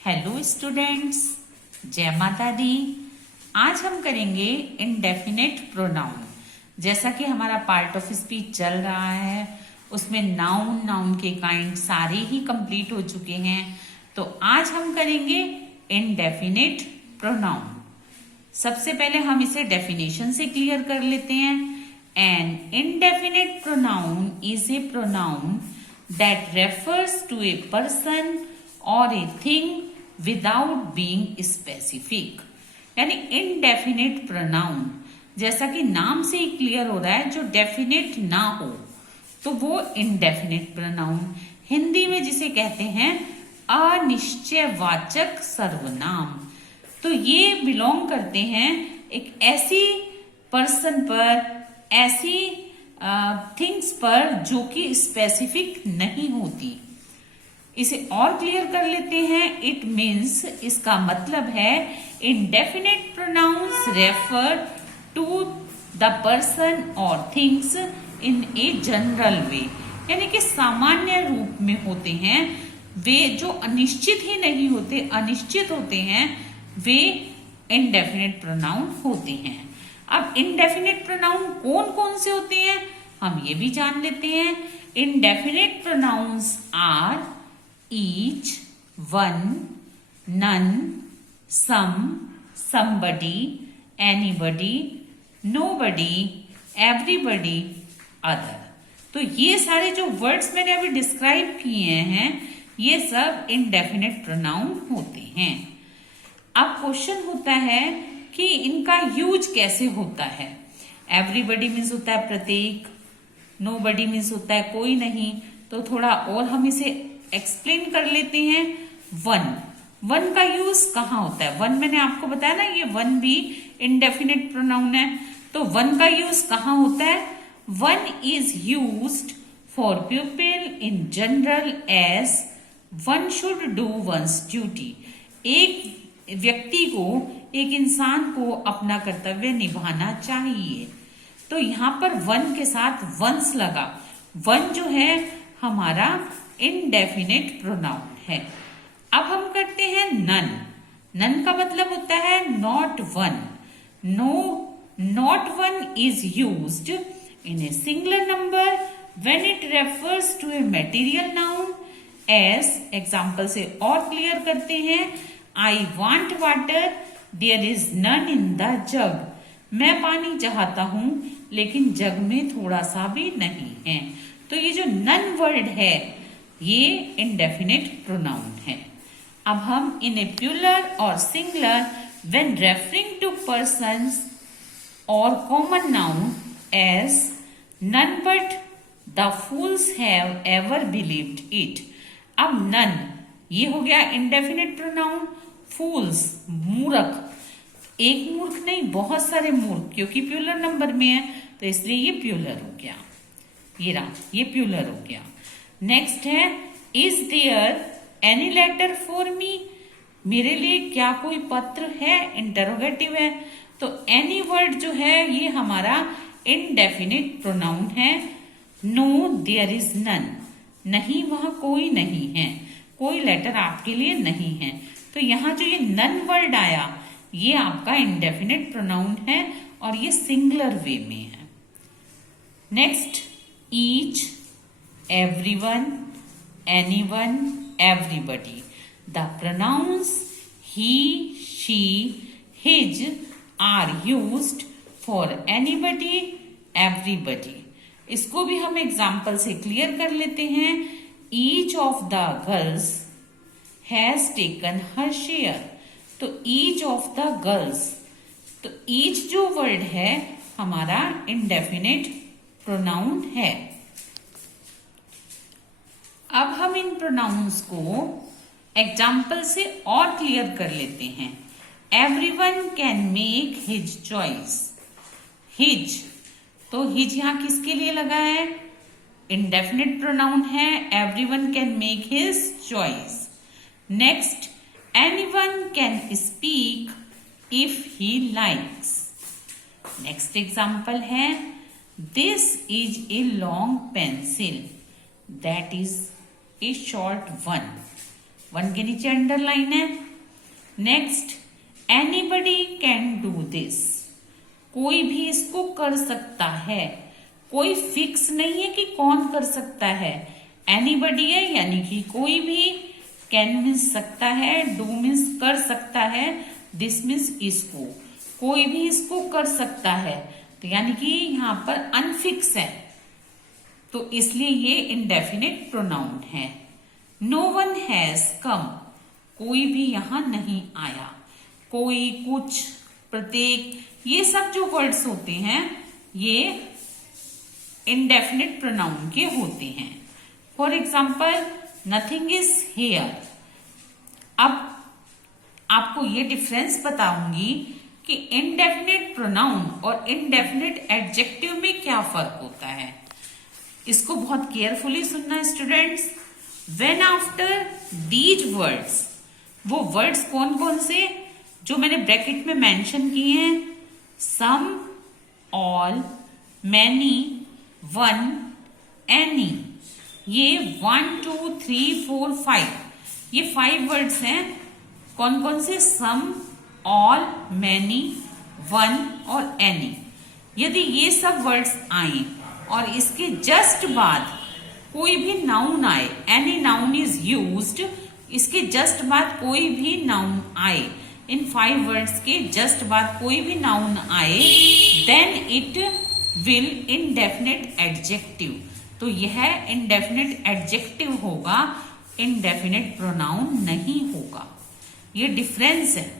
Hello students, जय माता दी। आज हम करेंगे इनडेफिनेट प्रोनाउन। जैसा कि हमारा पार्ट ऑफ स्पीच चल रहा है उसमें नाउन के काइंड सारे ही कंप्लीट हो चुके हैं, तो आज हम करेंगे इनडेफिनेट प्रोनाउन। सबसे पहले हम इसे डेफिनेशन से क्लियर कर लेते हैं। An indefinite pronoun is a pronoun that refers to a person और a thing without being specific. यानी इनडेफिनेट प्रोनाउन, जैसा कि नाम से ही क्लियर हो रहा है, जो डेफिनेट ना हो तो वो इनडेफिनेट प्रोनाउन, हिंदी में जिसे कहते हैं अनिश्चयवाचक सर्वनाम। तो ये बिलोंग करते हैं एक ऐसी पर्सन पर, ऐसी थिंग्स पर जो कि स्पेसिफिक नहीं होती। इसे और क्लियर कर लेते हैं। इट मीन्स, इसका मतलब है indefinite pronouns refer to the person और things in a general way, यानी कि सामान्य रूप में होते हैं। वे जो अनिश्चित ही नहीं होते, अनिश्चित होते हैं, वे इनडेफिनेट प्रोनाउन होते हैं। अब इनडेफिनेट प्रोनाउन कौन कौन से होते हैं हम ये भी जान लेते हैं। Indefinite pronouns are each, one, none, some, somebody, anybody, nobody, everybody, other। तो ये सारे जो वर्ड्स मैंने अभी डिस्क्राइब किए हैं ये सब इनडेफिनेट प्रोनाउन होते हैं। अब क्वेश्चन होता है कि इनका यूज कैसे होता है। एवरीबडी मीन्स होता है प्रत्येक, नोबडी मीन्स होता है कोई नहीं। तो थोड़ा और हम इसे एक्सप्लेन कर लेते हैं। वन का यूज कहाँ होता है? वन मैंने आपको बताया ना, ये वन भी इनडेफिनेट प्रोनाउन है। तो वन का यूज कहाँ होता है? One is used for people in general as one should do one's duty. एक व्यक्ति को, एक इंसान को अपना कर्तव्य निभाना चाहिए। तो यहाँ पर वन के साथ वंस लगा। वन जो है हमारा इनडेफिनेट प्रोनाउन है। अब हम करते हैं नन। नन का मतलब होता है not one. No, not one is used in a singular number when it refers to a material noun as. Example से और क्लियर करते हैं। I want water, there is none in the jug. मैं पानी चाहता हूं लेकिन जग में थोड़ा सा भी नहीं है। तो ये जो नन वर्ड है ये इनडेफिनेट प्रोनाउन है। अब हम इन ए प्लूरल और singular when referring to persons और common noun as none but the fools have ever believed it. अब नन ये हो गया इनडेफिनेट प्रोनाउन। फूल्स मूर्ख, एक मूर्ख नहीं बहुत सारे मूर्ख, क्योंकि प्लूरल नंबर में है तो इसलिए ये प्लूरल हो गया। ये रहा, ये प्लूरल हो गया। नेक्स्ट है is there any letter for me. मेरे लिए क्या कोई पत्र है? इंटरोगेटिव है। तो एनी वर्ड जो है ये हमारा इनडेफिनेट प्रोनाउन है। नो देयर इज नन, नहीं वहां कोई नहीं है, कोई लेटर आपके लिए नहीं है। तो यहाँ जो ये नन वर्ड आया ये आपका इनडेफिनेट प्रोनाउन है और ये सिंगुलर वे में है। Next each, everyone, anyone, everybody. The pronouns he, she, his are used for anybody, everybody. इसको भी हम एग्जाम्पल से क्लियर कर लेते हैं। Each of the girls has taken her share. तो each of the girls, तो each जो वर्ड है हमारा इनडेफिनेट प्रोनाउन है। अब हम इन प्रोनाउंस को एग्जाम्पल से और क्लियर कर लेते हैं। Everyone can make his choice. His, तो हिज यहाँ किसके लिए लगा है? इनडेफिनेट प्रोनाउन है। Everyone can make his choice. Next anyone can speak if he likes. Next example है this is a long pencil, that is a short one. 1 के नीचे अंडरलाइन है। Next, anybody can do this, कोई भी इसको कर सकता है। कोई फिक्स नहीं है कि कौन कर सकता है, एनीबडी है यानी कि कोई भी, कैन मीन्स सकता है, डू मीन्स कर सकता है, दिस मीन्स इसको, कोई भी इसको कर सकता है। तो यानी कि यहाँ पर अनफिक्स है, तो इसलिए ये इंडेफिनिट प्रोनाउन है। नो वन हैज कम, कोई भी यहां नहीं आया। कोई, कुछ, प्रत्येक, ये सब जो वर्ड्स होते हैं ये इंडेफिनिट प्रोनाउन के होते हैं। For example, nothing is here. अब आपको ये डिफरेंस बताऊंगी कि इंडेफिनिट प्रोनाउन और इंडेफिनिट एडजेक्टिव में क्या फर्क होता है। इसको बहुत केयरफुली सुनना students. When after these words, वो वर्ड्स कौन कौन से जो मैंने ब्रैकेट में मेंशन किए हैं, सम, ऑल, मैनी, वन, एनी, ये 1 2 3 4 5, ये 5 वर्ड्स हैं। कौन कौन से? सम, ऑल, मैनी, वन और एनी। यदि ये सब वर्ड्स आए और इसके जस्ट बाद कोई भी नाउन आए, एनी नाउन इज यूज्ड, इसके जस्ट बाद कोई भी नाउन आए, इन 5 वर्ड्स के जस्ट बाद कोई भी नाउन आए, then it will indefinite adjective, तो यह इंडेफिनिट एडजेक्टिव होगा, इंडेफिनिट प्रोनाउन नहीं होगा। ये डिफरेंस है।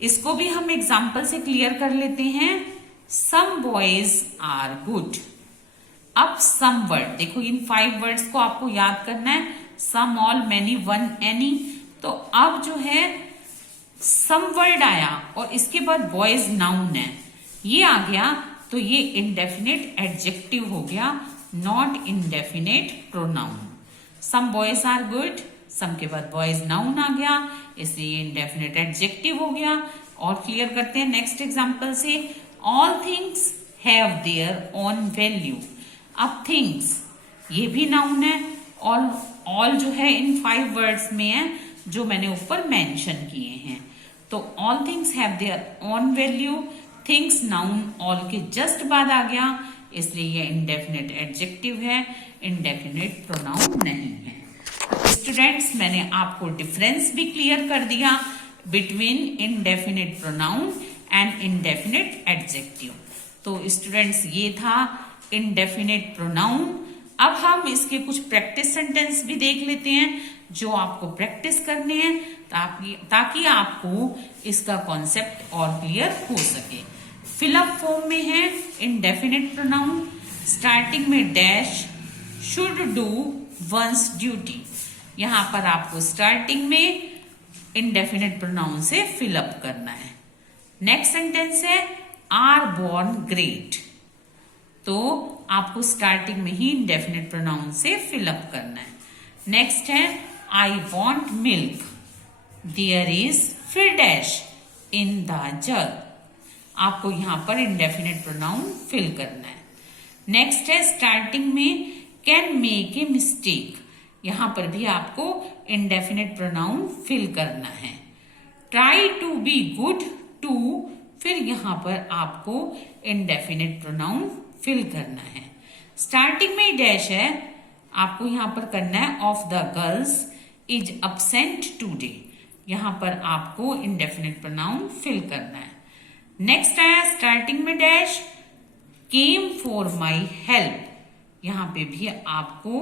इसको भी हम एग्जाम्पल से क्लियर कर लेते हैं। Some boys are good. अब सम वर्ड देखो, इन 5 वर्ड्स को आपको याद करना है, सम, ऑल, मैनी, वन, एनी। तो अब जो है सम वर्ड आया और इसके बाद बॉयज नाउन है, ये आ गया, तो ये इंडेफिनिट एडजेक्टिव हो गया, not indefinite pronoun. Some boys are good, some के बाद बॉयज नाउन आ गया, इसलिए इंडेफिनिट एडजेक्टिव हो गया। और क्लियर करते हैं नेक्स्ट एग्जांपल से। All things have their own value. अब थिंग्स ये भी नाउन है, ऑल जो है इन 5 वर्ड्स में है जो मैंने ऊपर मेंशन किए हैं। तो all things have their own value, things noun all के जस्ट बाद आ गया, इसलिए ये इंडेफिनिट एडजेक्टिव है, इंडेफिनिट प्रोनाउन नहीं है। स्टूडेंट्स, मैंने आपको डिफरेंस भी क्लियर कर दिया between indefinite pronoun and indefinite adjective. तो स्टूडेंट्स, ये था इंडेफिनिट प्रोनाउन। अब हम इसके कुछ प्रैक्टिस सेंटेंस भी देख लेते हैं जो आपको प्रैक्टिस करने हैं, ताकि आपको इसका कॉन्सेप्ट और क्लियर हो सके। फिलअप फॉर्म में है इंडेफिनिट प्रोनाउन, स्टार्टिंग में dash, should do one's duty. यहां पर आपको स्टार्टिंग में इंडेफिनिट प्रोनाउन से फिलअप करना है। नेक्स्ट सेंटेंस है आर बोर्न ग्रेट, तो आपको स्टार्टिंग में ही इंडेफिनिट प्रोनाउन से फिलअप करना है। नेक्स्ट है I want milk, there is, फिर डैश, इन द जग। आपको यहां पर इंडेफिनिट प्रोनाउन फिल करना है। नेक्स्ट है स्टार्टिंग में कैन मेक ए मिस्टेक, यहां पर भी आपको इंडेफिनिट प्रोनाउन फिल करना है। Try to be good too, फिर यहां पर आपको इंडेफिनिट प्रोनाउन फिल करना है। स्टार्टिंग में डैश है, आपको यहां पर करना है of the girls is absent today, यहां पर आपको इंडेफिनिट प्रोनाउन फिल करना है। नेक्स्ट आया स्टार्टिंग में dash, came for my help, यहां पे भी आपको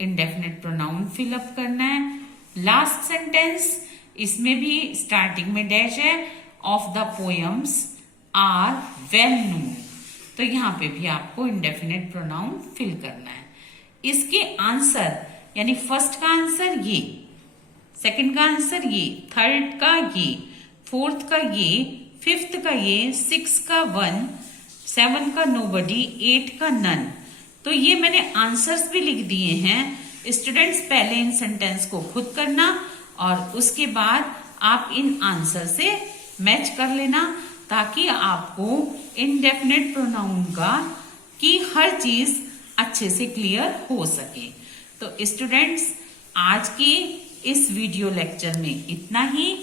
इंडेफिनिट प्रोनाउन फिलअप करना है। लास्ट सेंटेंस, इसमें भी स्टार्टिंग में डैश है, of the poems are well known, तो यहां पे भी आपको इंडेफिनिट प्रोनाउन फिल करना है। इसके आंसर यानी फर्स्ट का आंसर ये, सेकंड का आंसर ये, थर्ड का ये, फोर्थ का ये, फिफ्थ का ये, सिक्स का वन, 7 का नोबडी, 8 का नन। तो ये मैंने आंसर्स भी लिख दिए हैं। स्टूडेंट्स, पहले इन सेंटेंस को खुद करना और उसके बाद आप इन आंसर से मैच कर लेना, ताकि आपको इंडेफिनिट प्रोनाउन की हर चीज अच्छे से क्लियर हो सके। तो स्टूडेंट्स, आज की इस वीडियो लेक्चर में इतना ही।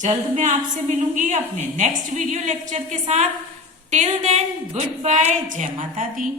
जल्द मैं आपसे मिलूंगी अपने नेक्स्ट वीडियो लेक्चर के साथ। टिल देन गुड बाय, जय माता दी।